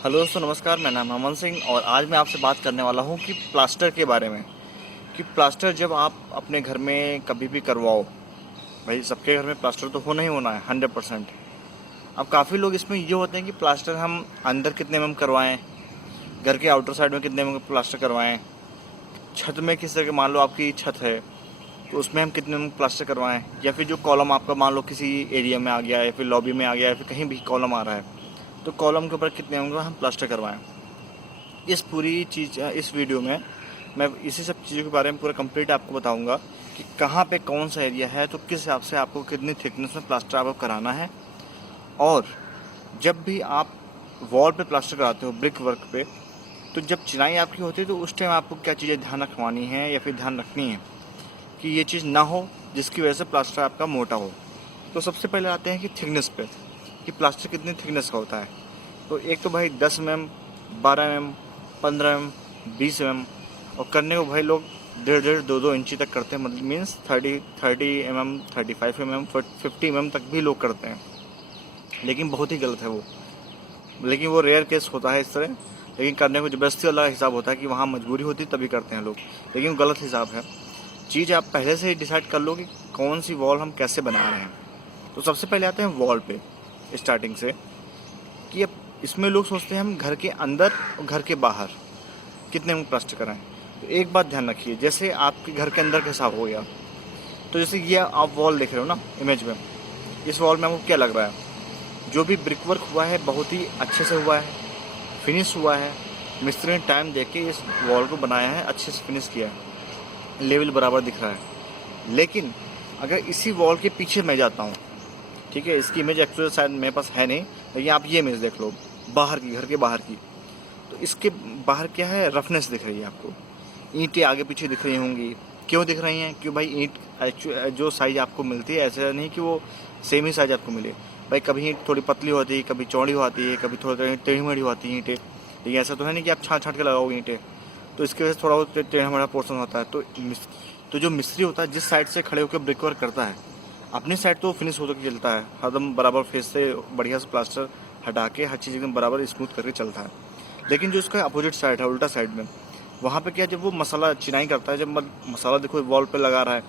Hello दोस्तों, नमस्कार। मेरा नाम अमन सिंह और आज मैं आपसे बात करने वाला हूँ कि प्लास्टर के बारे में। कि प्लास्टर जब आप अपने घर में कभी भी करवाओ, भाई सबके घर में प्लास्टर तो होना ही होना है 100%। अब काफ़ी लोग इसमें ये होते हैं कि प्लास्टर हम अंदर कितने mm करवाएं, घर के आउटर साइड में कितने mm प्लास्टर करवाएं, छत में किस तरह के, मान लो आपकी छत है तो उसमें हम कितने mm प्लास्टर करवाएं, या फिर जो कॉलम आपका मान लो किसी एरिया में आ गया या फिर लॉबी में आ गया या फिर कहीं भी कॉलम आ रहा है तो कॉलम के ऊपर कितने mm का हम प्लास्टर करवाएं। इस पूरी चीज़ इस वीडियो में मैं इसी सब चीज़ों के बारे में पूरा कंप्लीट आपको बताऊंगा कि कहाँ पे कौन सा एरिया है तो किस हिसाब से आपको कितनी थिकनेस में प्लास्टर आपको कराना है। और जब भी आप वॉल पे प्लास्टर कराते हो ब्रिक वर्क पे, तो जब चिनाई आपकी होती है तो उस टाइम आपको क्या चीज़ें ध्यान रखवानी है या फिर ध्यान रखनी है कि ये चीज़ ना हो जिसकी वजह से प्लास्टर आपका मोटा हो। तो सबसे पहले आते हैं कि थिकनेस पे, कि प्लास्टर कितनी थिकनेस का होता है। तो एक तो भाई 10 mm, 12 mm, 15 mm, 20 mm, और करने को भाई लोग 1.5 2 इंची तक करते हैं। मतलब मीन्स 30 mm, 35 mm, 50 mm तक भी लोग करते हैं, लेकिन बहुत ही गलत है वो। लेकिन वो रेयर केस होता है इस तरह। लेकिन करने को ज़बरदस्ती वाला हिसाब होता है कि वहाँ मजबूरी होती तभी करते हैं लोग, लेकिन वो गलत हिसाब है। चीज़ आप पहले से ही डिसाइड कर लो कि कौन सी वॉल हम कैसे बना रहे हैं। तो सबसे पहले आते हैं वॉल पे स्टार्टिंग से, कि अब इसमें लोग सोचते हैं हम घर के अंदर और घर के बाहर कितने में प्लास्टर कराएं। तो एक बात ध्यान रखिए, जैसे आपके घर के अंदर कैसा हो गया, तो जैसे ये आप वॉल देख रहे हो ना इमेज में, इस वॉल में आपको क्या लग रहा है? जो भी ब्रिक वर्क हुआ है बहुत ही अच्छे से हुआ है, फिनिश हुआ है। मिस्त्री ने टाइम दे के इस वॉल को बनाया है, अच्छे से फिनिश किया है, लेवल बराबर दिख रहा है। लेकिन अगर इसी वॉल के पीछे मैं जाता हूँ, ठीक है, इसकी इमेज एक्चुअली शायद मेरे पास है नहीं, लेकिन आप ये इमेज देख लो बाहर की, घर के बाहर की। तो इसके बाहर क्या है, रफनेस दिख रही है आपको, ईंटें आगे पीछे दिख रही होंगी। क्यों दिख रही हैं? क्यों भाई, ईंट जो साइज़ आपको मिलती है ऐसा नहीं कि वो सेम ही साइज़ आपको मिले। भाई कभी ईंट थोड़ी पतली होती है, कभी चौड़ी होती है, कभी थोड़ी टेढ़ी मेढ़ी होती है ईंटें। लेकिन ऐसा तो है नहीं कि आप छाँट छाँट के लगाओगे ईंटें। तो इसकी वजह से थोड़ा बहुत टेढ़ा मेढ़ा पोर्सन होता है। तो जो मिस्त्री होता है जिस साइड से खड़े होकर ब्रिक वर्क करता है, अपनी साइड तो फिनिश होकर के चलता है, हरदम बराबर फेस से बढ़िया से प्लास्टर हटा के हर चीज़ एकदम बराबर स्मूथ करके चलता है। लेकिन जो इसका अपोजिट साइड है, उल्टा साइड में, वहाँ पे क्या, जब वो मसाला चिनाई करता है, जब मसाला देखो वॉल पे लगा रहा है,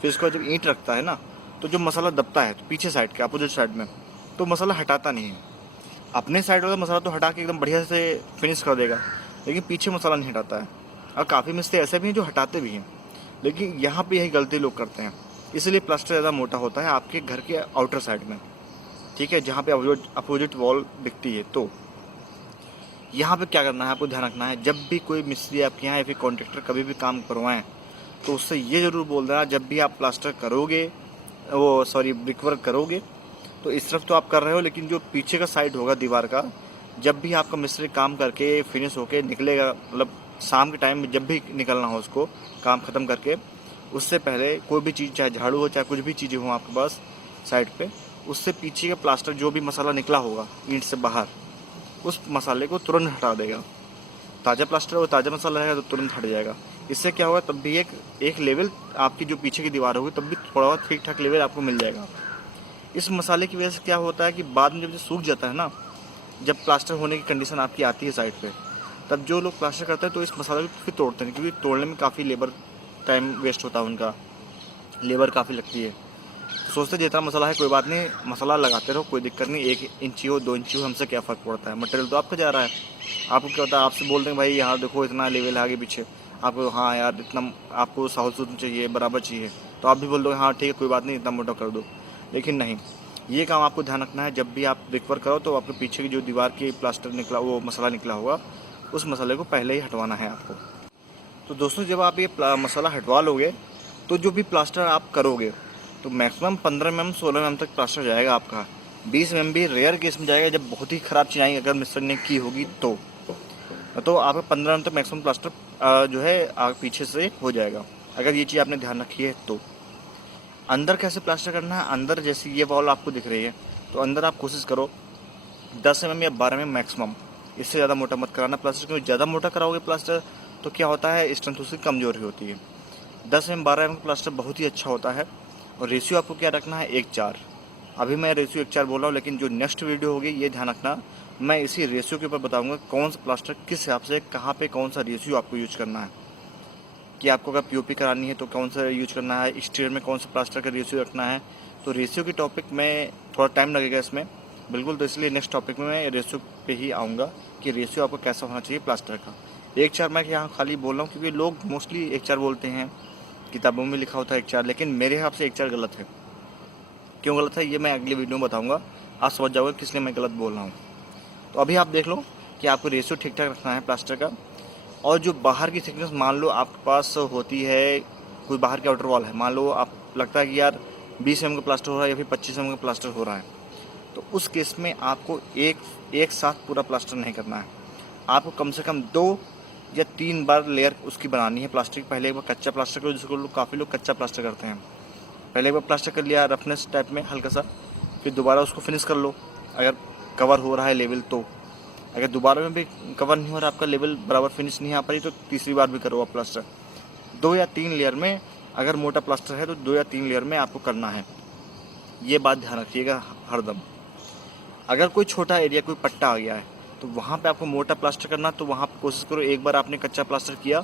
फिर इसको जब ईंट रखता है ना, तो जो मसाला दबता है तो पीछे साइड के अपोजिट साइड में, तो मसाला हटाता नहीं है। अपने साइड वाला मसाला तो हटा के एकदम बढ़िया से फिनिश कर देगा, लेकिन पीछे मसाला नहीं हटाता है। और काफ़ी मिस्त्री ऐसे भी हैं जो हटाते भी हैं, लेकिन यहाँ पे यही गलती लोग करते हैं। इसलिए प्लास्टर ज़्यादा मोटा होता है आपके घर के आउटर साइड में, ठीक है, जहाँ पे अपोजिट वॉल दिखती है। तो यहाँ पे क्या करना है, आपको ध्यान रखना है, जब भी कोई मिस्त्री आपके यहाँ या फिर कॉन्ट्रैक्टर कभी भी काम करवाएं तो उससे ये ज़रूर बोल देना, जब भी आप प्लास्टर करोगे, वो सॉरी ब्रिक वर्क करोगे, तो इस तरफ तो आप कर रहे हो, लेकिन जो पीछे का साइड होगा दीवार का, जब भी आपका मिस्त्री काम करके फिनिश होके निकलेगा, मतलब शाम के टाइम में जब भी निकलना हो उसको काम ख़त्म करके, उससे पहले कोई भी चीज़, चाहे झाड़ू हो चाहे कुछ भी चीज़ें हो आपके पास साइड पे, उससे पीछे का प्लास्टर जो भी मसाला निकला होगा ईंट से बाहर, उस मसाले को तुरंत हटा देगा। ताज़ा प्लास्टर और ताज़ा मसाला रहेगा तो तुरंत हट जाएगा। इससे क्या होगा, तब भी एक एक लेवल आपकी जो पीछे की दीवार होगी तब भी थोड़ा बहुत ठीक ठाक लेवल आपको मिल जाएगा। इस मसाले की वजह से क्या होता है कि बाद में जब ये सूख जाता है ना, जब प्लास्टर होने की कंडीशन आपकी आती है साइड पे, तब जो लोग प्लास्टर करते हैं तो इस मसाले को फिर तोड़ते हैं, क्योंकि तोड़ने में काफ़ी लेबर टाइम वेस्ट होता है, उनका लेबर काफ़ी लगती है। तो सोचते जितना मसाला है कोई बात नहीं, मसाला लगाते रहो, कोई दिक्कत नहीं, 1 इंची हो 2 इंची हो, हमसे क्या फ़र्क पड़ता है, मटेरियल तो आपका जा रहा है। आपको क्या होता है, आपसे बोल दें भाई यहाँ देखो इतना लेवल है आगे पीछे, आपको हाँ यार इतना आपको सहूलत चाहिए, बराबर चाहिए, तो आप भी बोल दो हाँ ठीक है कोई बात नहीं, इतना मोटा कर दो। लेकिन नहीं, ये काम आपको ध्यान रखना है, जब भी आप ब्रिक वर्क करो तो आपके पीछे की जो दीवार की प्लास्टर निकला, वो मसाला निकला होगा, उस मसाले को पहले ही हटवाना है आपको। तो दोस्तों जब आप ये मसाला हटवा लोगे तो जो भी प्लास्टर आप करोगे तो मैक्सिमम 15 mm 16 mm तक प्लास्टर जाएगा आपका। 20 mm भी रेयर केस में जाएगा, जब बहुत ही ख़राब चिनाई अगर मिस्त्री ने की होगी तो आपका 15 mm तक मैक्सिमम प्लास्टर जो है पीछे से हो जाएगा, अगर ये चीज़ आपने ध्यान रखी है तो। अंदर कैसे प्लास्टर करना है, अंदर जैसे ये वॉल आपको दिख रही है, तो अंदर आप कोशिश करो 10 mm या 12 mm मैक्सिमम, इससे ज़्यादा मोटा मत कराना प्लास्टर, क्योंकि ज़्यादा मोटा कराओगे प्लास्टर तो क्या होता है, स्ट्रेंथ उसकी कमज़ोरी होती है। 10 mm 12 mm प्लास्टर बहुत ही अच्छा होता है। और रेशियो आपको क्या रखना है, 1:4। अभी मैं रेशियो 1:4 बोल रहा हूँ, लेकिन जो नेक्स्ट वीडियो होगी ये ध्यान रखना मैं इसी रेशियो के ऊपर बताऊंगा कौन सा प्लास्टर किस हिसाब से कहाँ पे कौन सा रेशियो आपको यूज करना है, कि आपको अगर पीओपी करानी है तो कौन सा यूज करना है, एक्सटीरियर में कौन सा प्लास्टर का रेशियो रखना है। तो रेशियो की टॉपिक में थोड़ा टाइम लगेगा इसमें बिल्कुल, तो इसलिए नेक्स्ट टॉपिक में मैं रेशियो पे ही आऊँगा कि रेशियो आपको कैसा होना चाहिए प्लास्टर का। एक चार मैं यहाँ खाली बोल रहा हूँ क्योंकि लोग मोस्टली एक चार बोलते हैं, किताबों में लिखा होता है एक चार, लेकिन मेरे हिसाब से एक चार गलत है। क्यों गलत है ये मैं अगली वीडियो में बताऊँगा, आप समझ जाओगे किस लिए मैं गलत बोल रहा हूँ। तो अभी आप देख लो कि आपको रेशियो ठीक ठाक रखना है प्लास्टर का। और जो बाहर की थिकनेस मान लो आपके पास होती है, कोई बाहर की आउटर वॉल है, मान लो आप लगता है कि यार 20 mm का प्लास्टर हो रहा है या फिर 25 mm का प्लास्टर हो रहा है, तो उस केस में आपको एक साथ पूरा प्लास्टर नहीं करना है। आपको कम से कम 2 या 3 बार लेयर उसकी बनानी है प्लास्टिक। पहले एक बार कच्चा प्लास्टर करो, जिसको लोग काफ़ी लोग कच्चा प्लास्टर करते हैं। पहले एक बार प्लास्टर कर लिया रफनेस टाइप में हल्का सा, फिर दोबारा उसको फिनिश कर लो अगर कवर हो रहा है लेवल तो। अगर दोबारा में भी कवर नहीं हो रहा, आपका लेवल बराबर फिनिश नहीं आ पाई, तो तीसरी बार भी करो आप प्लास्टर। 2 या 3 लेयर में, अगर मोटा प्लास्टर है तो 2 या 3 लेयर में आपको करना है। ये बात ध्यान रखिएगा हरदम। अगर कोई छोटा एरिया कोई पट्टा आ गया है तो वहाँ पे आपको मोटा प्लास्टर करना, तो वहाँ पे कोशिश करो एक बार आपने कच्चा प्लास्टर किया,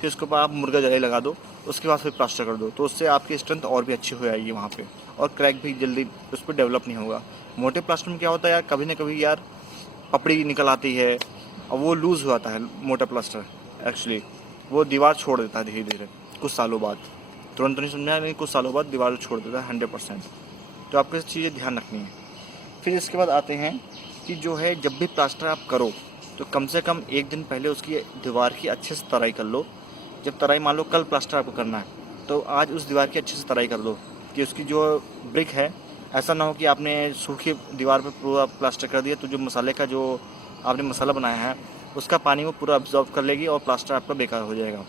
फिर उसके बाद आप मुर्गा जलाई लगा दो, उसके बाद फिर प्लास्टर कर दो, तो उससे आपकी स्ट्रेंथ और भी अच्छी हो जाएगी वहाँ पे, और क्रैक भी जल्दी उस पर डेवलप नहीं होगा। मोटे प्लास्टर में क्या होता है यार, कभी ना कभी यार पपड़ी निकल आती है और वो लूज़ हो जाता है मोटा प्लास्टर। एक्चुअली वो दीवार छोड़ देता है धीरे धीरे कुछ सालों बाद, तुरंत तो नहीं समझा, नहीं कुछ सालों बाद दीवार छोड़ देता है 100%। तो आपको इस चीज़ें ध्यान रखनी है। फिर इसके बाद आते हैं कि जो है जब भी प्लास्टर आप करो तो कम से कम 1 दिन पहले उसकी दीवार की अच्छे से तराई कर लो। जब तराई मान लो कल प्लास्टर आपको करना है तो आज उस दीवार की अच्छे से तराई कर दो, कि उसकी जो ब्रिक है, ऐसा ना हो कि आपने सूखी दीवार पे पूरा प्लास्टर कर दिया तो जो मसाले का जो आपने मसाला बनाया है उसका पानी वो पूरा अब्जॉर्ब कर लेगी और प्लास्टर आपका बेकार हो जाएगा।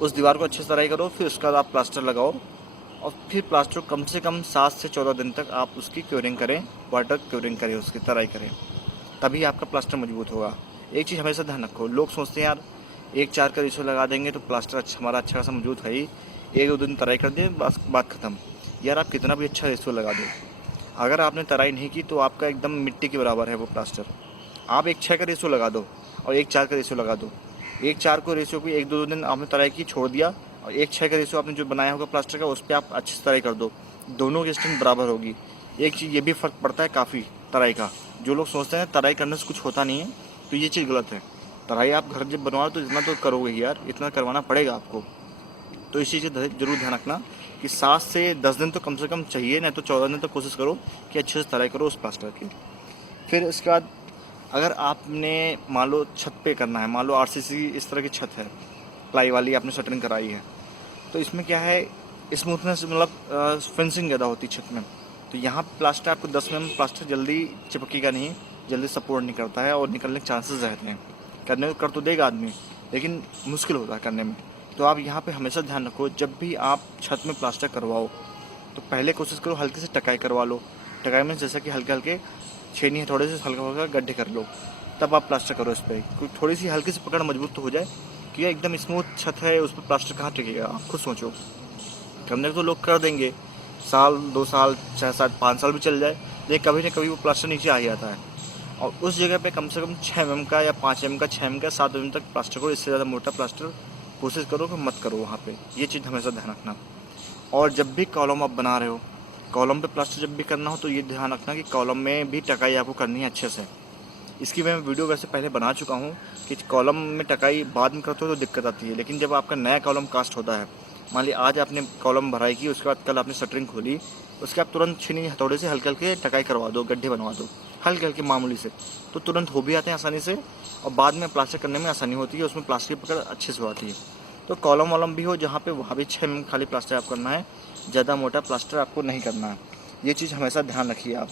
उस दीवार को अच्छे से तराई करो, फिर उसके बाद आप प्लास्टर लगाओ, और फिर प्लास्टर कम से कम 7 से 14 दिन तक आप उसकी क्योरिंग करें, वाटर क्योरिंग करें, उसकी तराई करें, तभी आपका प्लास्टर मजबूत होगा। एक चीज़ हमेशा ध्यान रखो, लोग सोचते हैं यार 1:4 का रेशो लगा देंगे तो प्लास्टर हमारा अच्छा खासा मजबूत है ही, 1-2 दिन तराई कर दें बस बात ख़त्म। यार आप कितना भी अच्छा रेशो लगा दो, अगर आपने तराई नहीं की तो आपका एकदम मिट्टी के बराबर है वो प्लास्टर। आप 1:6 का रेशो लगा दो और 1:4 का रेशो लगा दो, 1:4 को रेशो भी 1-2 दिन आपने तराई की छोड़ दिया, और 1:6 का रेशो आपने जो बनाया होगा प्लास्टर का उस पर आप अच्छी से तराई कर दो, दोनों की स्ट्रेंथ बराबर होगी। एक चीज़ ये भी फ़र्क पड़ता है काफ़ी तराई का, जो लोग सोचते हैं तराई करने से कुछ होता नहीं है, तो ये चीज़ गलत है। तराई आप घर जब बनवाओ तो इतना तो करोगे ही यार, इतना करवाना पड़ेगा आपको। तो इस चीज़ का जरूर ध्यान रखना कि 7 से 10 दिन तो कम से कम चाहिए, नहीं तो 14 दिन तक कोशिश करो कि अच्छे से तराई करो उस प्लास्टर की। फिर इसके बाद अगर आपने मान लो छत पे करना है, मान लो आरसीसी इस तरह की छत है, प्लाई वाली आपने शटरिंग कराई है, तो इसमें क्या है स्मूथनेस, मतलब फिनिशिंग ज़्यादा होती है छत में। तो यहाँ प्लास्टर आपको 10 mm प्लास्टर जल्दी चिपकेगा नहीं, जल्दी सपोर्ट नहीं करता है और निकलने के चांसेस रहते हैं। करने को कर तो देगा आदमी, लेकिन मुश्किल होता है करने में। तो आप यहाँ पे हमेशा ध्यान रखो, जब भी आप छत में प्लास्टर करवाओ तो पहले कोशिश करो हल्की से टकाई करवा लो। टकाई में जैसा कि हल्के हल्के छेनी है, थोड़े से हल्का हल्का गड्ढे कर लो, तब आप प्लास्टर करो इस पर। कोई थोड़ी सी हल्की सी पकड़ मजबूत तो हो जाए, कि एकदम स्मूथ छत है उस पर प्लास्टर कहाँ टिकेगा, आप खुद सोचो। करने को तो लोग कर देंगे, साल 2 साल 6 साल 5 साल भी चल जाए, लेकिन कभी ना कभी वो प्लास्टर नीचे आ ही जाता है। और उस जगह पे कम से कम 6 mm का या 5 mm का, 6 mm का 7 mm तक प्लास्टर करो, इससे ज़्यादा मोटा प्लास्टर कोशिश करो कि मत करो वहाँ पे। ये चीज़ हमेशा ध्यान रखना। और जब भी कॉलम आप बना रहे हो, कॉलम पे प्लास्टर जब भी करना हो तो ये ध्यान रखना कि कॉलम में भी टकाई आपको करनी है अच्छे से। इसकी मैं वीडियो वैसे पहले बना चुका हूँ कि कॉलम में टकाई बाद में करते हो तो दिक्कत आती है, लेकिन जब आपका नया कॉलम कास्ट होता है, मान ली आज आपने कॉलम भराई की, उसके बाद कल आपने शटरिंग खोली, उसके बाद तुरंत छीनी हथौड़े से हल्के हल्के टकाई करवा दो, गड्ढे बनवा दो हल्के हल्के मामूली से, तो तुरंत हो भी आते हैं आसानी से, और बाद में प्लास्टर करने में आसानी होती है, उसमें प्लास्टर की पकड़ अच्छे से आती है। तो कॉलम वॉलम भी हो जहाँ पे, वहाँ भी 6 mm खाली प्लास्टर आप करना है, ज़्यादा मोटा प्लास्टर आपको नहीं करना है। ये चीज़ हमेशा ध्यान रखिए आप।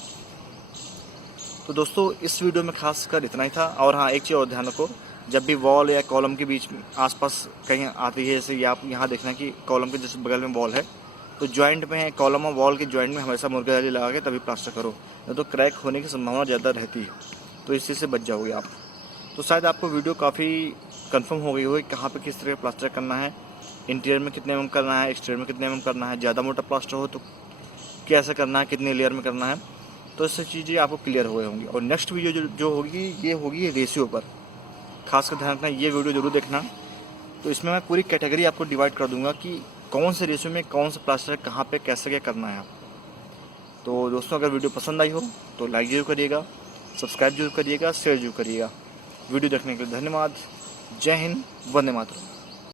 तो दोस्तों इस वीडियो में खास कर इतना ही था। और हाँ, एक चीज़ और ध्यान रखो, जब भी वॉल या कॉलम के बीच में आसपास कहीं आती है, जैसे आप यहाँ देखना कि कॉलम के जैसे बगल में वॉल है, तो जॉइंट में कॉलम और वॉल के जॉइंट में हमेशा मुर्गा जाली लगा के तभी प्लास्टर करो, नहीं तो क्रैक होने की संभावना ज़्यादा रहती है, तो इसी से बच जाओगे आप। तो शायद आपको वीडियो काफ़ी कंफर्म हो गई होगी कहाँ पे किस तरह का प्लास्टर करना है, इंटीरियर में कितने mm करना है, एक्सटीरियर में कितने mm करना है, ज़्यादा मोटा प्लास्टर हो तो कैसे करना है, कितने लेयर में करना है। तो इससे चीज़ें आपको क्लियर हुए होंगी। और नेक्स्ट वीडियो जो होगी ये होगी रेशियो पर, खासकर ध्यान रखना, ये वीडियो ज़रूर देखना। तो इसमें मैं पूरी कैटेगरी आपको डिवाइड कर दूंगा कि कौन से रेशियो में कौन सा प्लास्टर कहाँ पे कैसे क्या करना है आप। तो दोस्तों अगर वीडियो पसंद आई हो तो लाइक जरूर करिएगा, सब्सक्राइब जरूर करिएगा, शेयर जरूर करिएगा। वीडियो देखने के लिए धन्यवाद। जय हिंद, वंदे मातरम।